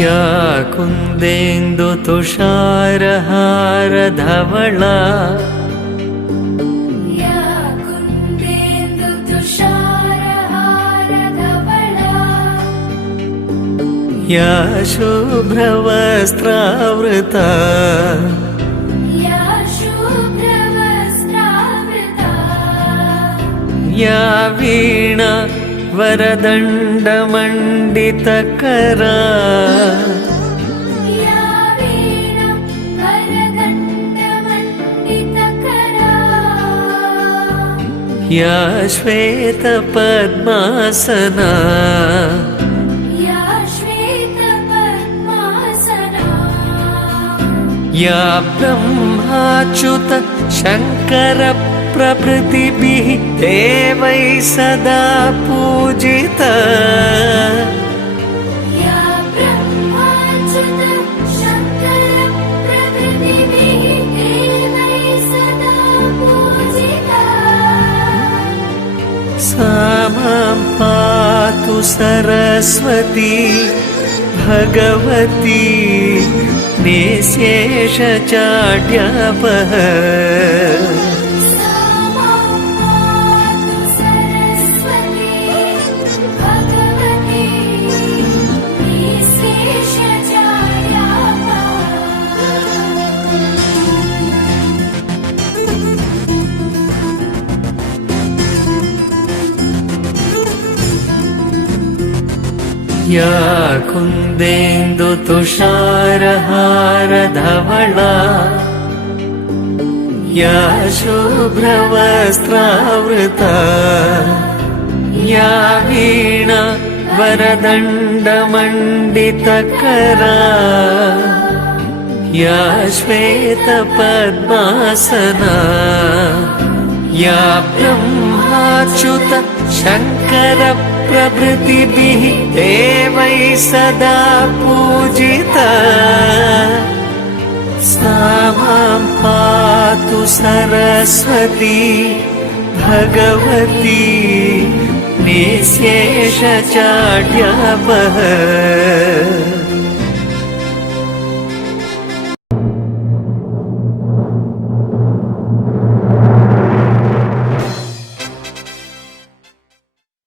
या कुन्देन्दुतुषारहारधवला या शुभ्रवस्त्रावृता या वीणा वरदण्डमण्डितकरा या श्वेतपद्मासना या ब्रह्माच्युत शङ्कर प्रभृतिभिः देवैः सदा पूजिता या ब्रह्माच्युत शङ्कर प्रभृतिभिः देवैः सदा पूजिता सा मां पातु सरस्वती भगवती निःशेषचाढ्यापः या कुन्देन्दुतुषारहारधवला या शुभ्रवस्त्रावृता या वीणा वरदण्डमण्डितकरा या श्वेतपद्मासना या ब्रह्माच्युत शङ्कर प्रभृतिभिः देवैः सदा पूजिता सा मां पातु सरस्वती भगवती निःशेषचाढ्यापः